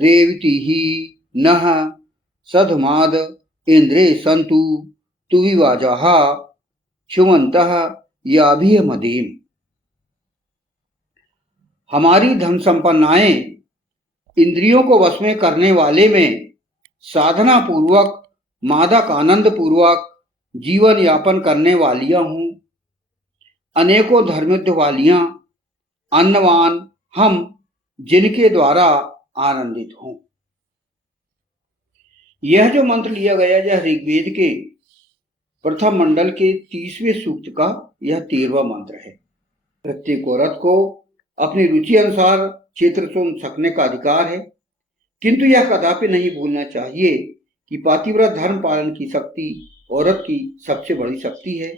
रेवती ही नः सधमाद इंद्रे संतु तुविवाजाः क्षुमन्तः याभिमदीम। हमारी धन संपन्नाएं इंद्रियों को वश में करने वाले में साधना पूर्वक मादक आनंद पूर्वक जीवन यापन करने वालियां हूं। अनेकों धर्मयुद्ध वालियां अन्नवान हम जिनके द्वारा आनंदित हों। यह जो मंत्र लिया गया यह ऋग्वेद के प्रथम मंडल के 30वें सूक्त का यह 13वां मंत्र है। प्रत्येक औरत को अपनी रुचि अनुसार क्षेत्र चुन सकने का अधिकार है, किंतु यह कदापि नहीं भूलना चाहिए कि पातिव्रत धर्म पालन की शक्ति औरत की सबसे बड़ी शक्ति है,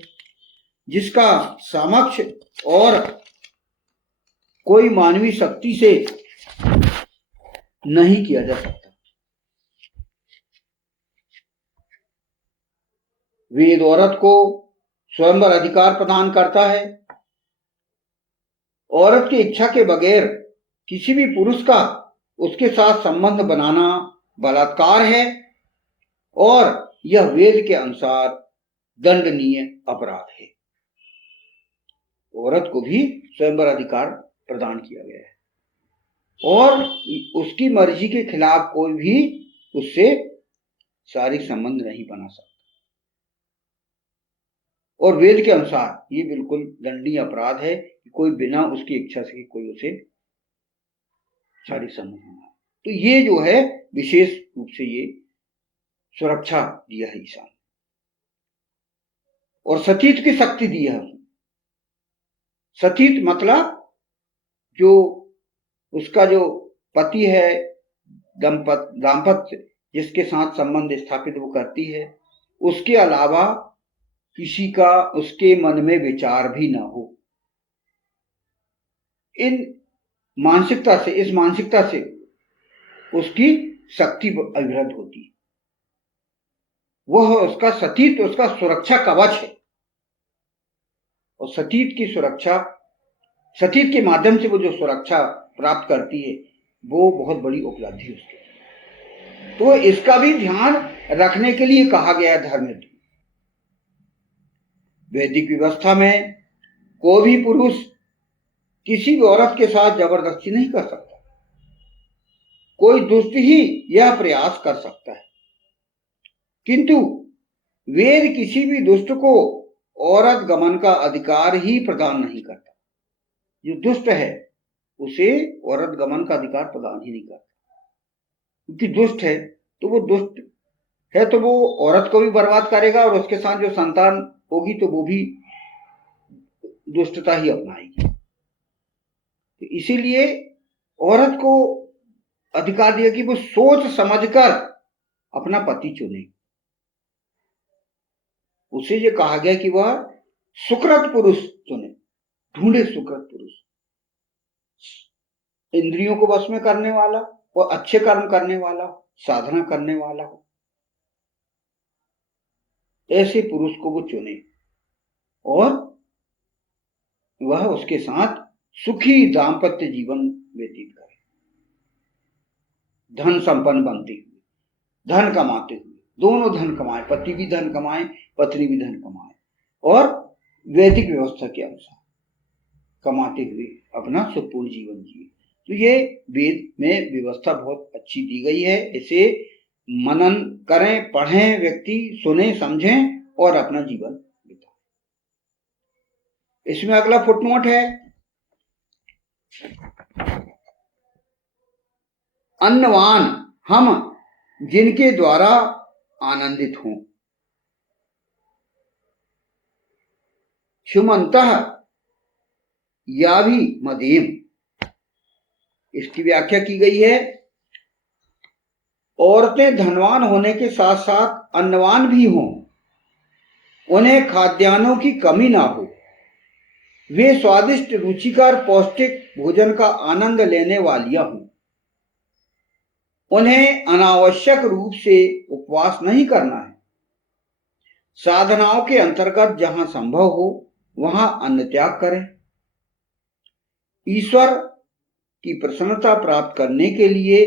जिसका सामर्थ्य और कोई मानवीय शक्ति से नहीं किया जा सकता। वेद औरत को स्वयंवर अधिकार प्रदान करता है। औरत की इच्छा के बगैर किसी भी पुरुष का उसके साथ संबंध बनाना बलात्कार है और यह वेद के अनुसार दंडनीय अपराध है। औरत को भी स्वयंवर अधिकार प्रदान किया गया है और उसकी मर्जी के खिलाफ कोई भी उससे शारीरिक संबंध नहीं बना सकता और वेद के अनुसार ये बिल्कुल दंडनीय अपराध है कि कोई बिना उसकी इच्छा से कोई उसे शारीरिक संबंध बना। तो ये जो है विशेष रूप से ये सुरक्षा दिया है ईशान और सतीत की शक्ति दी है। सतीत मतलब जो उसका जो पति है, दाम्पत्य जिसके साथ संबंध स्थापित वो करती है, उसके अलावा किसी का उसके मन में विचार भी ना हो। इस मानसिकता से उसकी शक्ति अभिवृद्ध होती है। वह उसका सतीत उसका सुरक्षा कवच है और सतीत के माध्यम से वो जो सुरक्षा प्राप्त करती है वो बहुत बड़ी उपलब्धि है उसकी। तो इसका भी ध्यान रखने के लिए कहा गया धर्म में। वैदिक व्यवस्था में कोई भी पुरुष किसी भी औरत के साथ जबरदस्ती नहीं कर सकता। कोई दुष्ट ही यह प्रयास कर सकता है, किंतु वेद किसी भी दुष्ट को औरत गमन का अधिकार ही प्रदान नहीं करता। जो दुष्ट है उसे औरत गमन का अधिकार प्रदान ही नहीं करता, क्योंकि दुष्ट है तो वो औरत को भी बर्बाद करेगा और उसके साथ जो संतान होगी तो वो भी दुष्टता ही अपनाएगी। तो इसीलिए औरत को अधिकार दिया कि वो सोच समझकर अपना पति चुने। उसे ये कहा गया कि वह सुकृत पुरुष चुने, ढूंढे सुकृत पुरुष, इंद्रियों को वश में करने वाला और अच्छे कर्म करने वाला, साधना करने वाला हो, ऐसे पुरुष को वो चुने और वह उसके साथ सुखी दाम्पत्य जीवन व्यतीत करे, धन संपन्न बनते हुए, धन कमाते हुए, दोनों धन कमाए, पति भी धन कमाए, पत्नी भी धन कमाए और वैदिक व्यवस्था के अनुसार कमाते हुए अपना सुखपूर्ण जीवन जिए। तो ये वेद में व्यवस्था बहुत अच्छी दी गई है। इसे मनन करें, पढ़ें, व्यक्ति सुने, समझें और अपना जीवन बिताएं। इसमें अगला फुटनोट है, अन्नवान हम जिनके द्वारा आनंदित हों। क्षुमंतः याभिमदीम, इसकी व्याख्या की गई है, औरतें धनवान होने के साथ साथ अन्नवान भी हों, उन्हें खाद्यान्नों की कमी ना हो, वे स्वादिष्ट रुचिकर पौष्टिक भोजन का आनंद लेने वालियां हों, उन्हें अनावश्यक रूप से उपवास नहीं करना है, साधनाओं के अंतर्गत जहां संभव हो वहां अन्न त्याग करें, ईश्वर की प्रसन्नता प्राप्त करने के लिए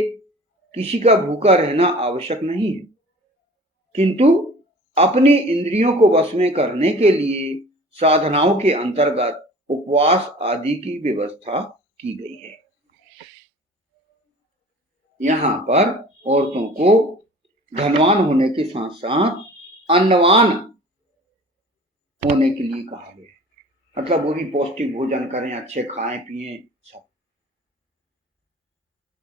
किसी का भूखा रहना आवश्यक नहीं है, किंतु अपनी इंद्रियों को वश में करने के लिए साधनाओं के अंतर्गत उपवास आदि की व्यवस्था की गई है। यहाँ पर औरतों को धनवान होने के साथ साथ अन्नवान होने के लिए कहा गया है, मतलब वो भी पौष्टिक भोजन करें, अच्छे खाएं पिएं सब,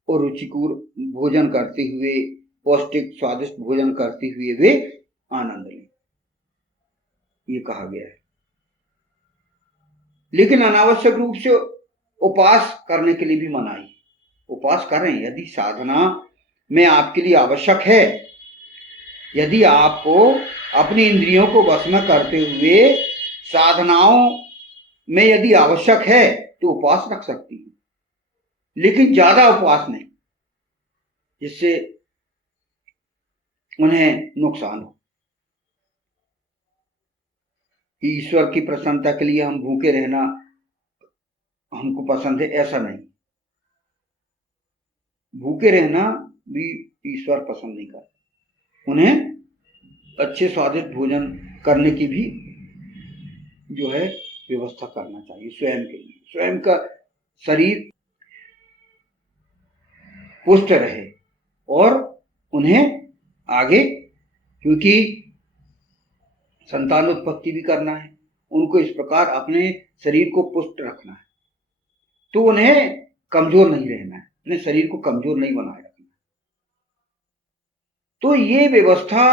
और रुचिकर भोजन करते हुए, पौष्टिक स्वादिष्ट भोजन करते हुए वे आनंद लें, ये कहा गया है। लेकिन अनावश्यक रूप से उपवास करने के लिए भी मनाही। उपवास करें यदि साधना में आपके लिए आवश्यक है, यदि आपको अपनी इंद्रियों को वश में करते हुए साधनाओं में यदि आवश्यक है तो उपवास रख सकती है, लेकिन ज्यादा उपवास नहीं जिससे उन्हें नुकसान हो। ईश्वर की प्रसन्नता के लिए हम भूखे रहना हमको पसंद है, ऐसा नहीं। भूखे रहना भी ईश्वर पसंद नहीं करते। उन्हें अच्छे स्वादिष्ट भोजन करने की भी जो है व्यवस्था करना चाहिए स्वयं के लिए, स्वयं का शरीर पुष्ट रहे और उन्हें आगे, क्योंकि संतानोत्पत्ति भी करना है, उनको इस प्रकार अपने शरीर को पुष्ट रखना है, तो उन्हें कमजोर नहीं रहना है, अपने शरीर को कमजोर नहीं बनाए रखना है। तो ये व्यवस्था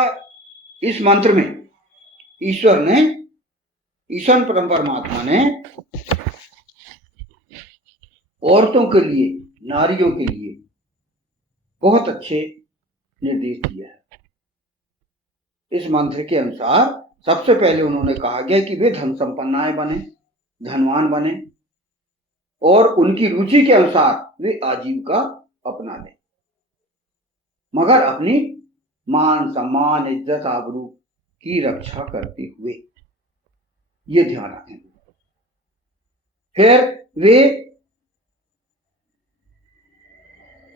इस मंत्र में ईश्वर ने, ईश्वर परम परमात्मा ने औरतों के लिए, नारियों के लिए बहुत अच्छे निर्देश दिया है। इस मंत्र के अनुसार सबसे पहले उन्होंने कहा गया कि वे धन संपन्नाएं बने, धनवान बने, और उनकी रुचि के अनुसार वे आजीविका अपना लें, मगर अपनी मान सम्मान इज्जत आबरू की रक्षा करते हुए, ये ध्यान रखें। फिर वे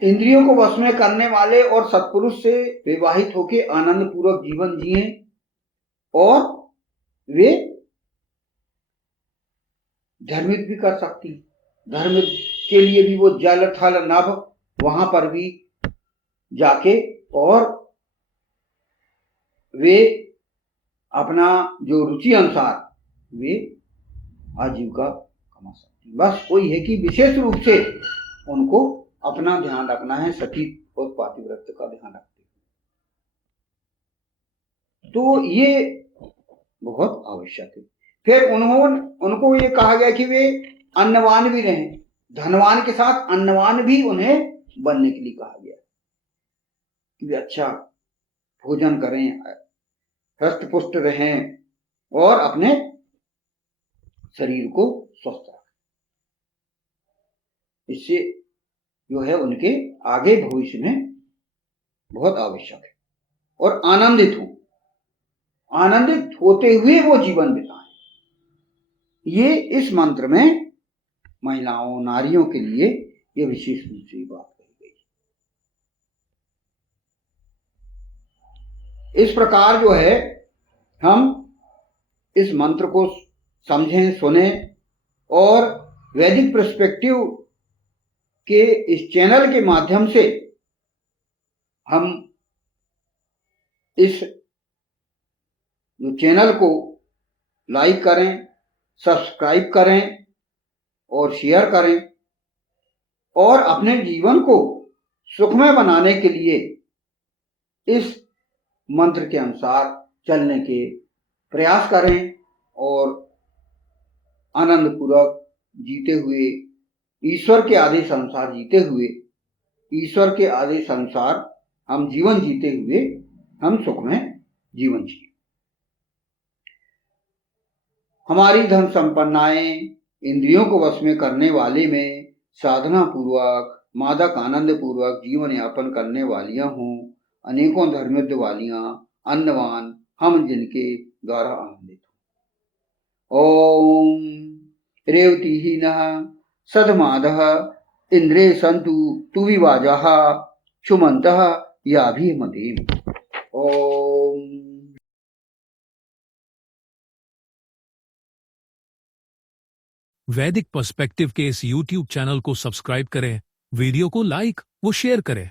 इंद्रियों को वश में करने वाले और सत्पुरुष से विवाहित होकर आनंद पूर्वक जीवन जिए, और वे धर्मित भी कर सकती। धर्म के लिए भी वो जल थल नभ वहां पर भी जाके और वे अपना जो रुचि अनुसार वे आजीविका कमा सकती। बस वही है कि विशेष रूप से उनको अपना ध्यान रखना है, सती और पातिव्रत्य का ध्यान रखते हैं, तो ये बहुत आवश्यक है। फिर उनको ये कहा गया कि वे अन्नवान भी रहें, धनवान के साथ अन्नवान भी उन्हें बनने के लिए कहा गया कि वे अच्छा भोजन करें, हृष्ट पुष्ट रहें और अपने शरीर को स्वस्थ रखें। इससे जो है उनके आगे भविष्य में बहुत आवश्यक है, और आनंदित हो, आनंदित होते हुए वो जीवन बिताएं। ये इस मंत्र में महिलाओं, नारियों के लिए ये विशेष रूप से बात कही गई। इस प्रकार जो है हम इस मंत्र को समझें, सुने, और वैदिक पर्सपेक्टिव के इस चैनल के माध्यम से हम इस जो चैनल को लाइक करें, सब्सक्राइब करें और शेयर करें, और अपने जीवन को सुखमय बनाने के लिए इस मंत्र के अनुसार चलने के प्रयास करें, और आनंद पूर्वक जीते हुए, ईश्वर के आदेश अनुसार जीते हुए, ईश्वर के आदेश अनुसार हम जीवन जीते हुए हम सुखमय जीवन जिए। हमारी धन संपन्नाएं इंद्रियों को वश में करने वाले में साधना पूर्वक, मादक आनंद पूर्वक जीवन यापन करने वालियां हों, अनेकों धर्मित वालियां, अन्नवान हम जिनके द्वारा आनंदित हो। ओम रेवती नः सदमादः इंद्रे संतु तुविवाजः सुमन्तः याभिमतीम्। ओम। वैदिक पर्सपेक्टिव के इस YouTube चैनल को सब्सक्राइब करें, वीडियो को लाइक व शेयर करें।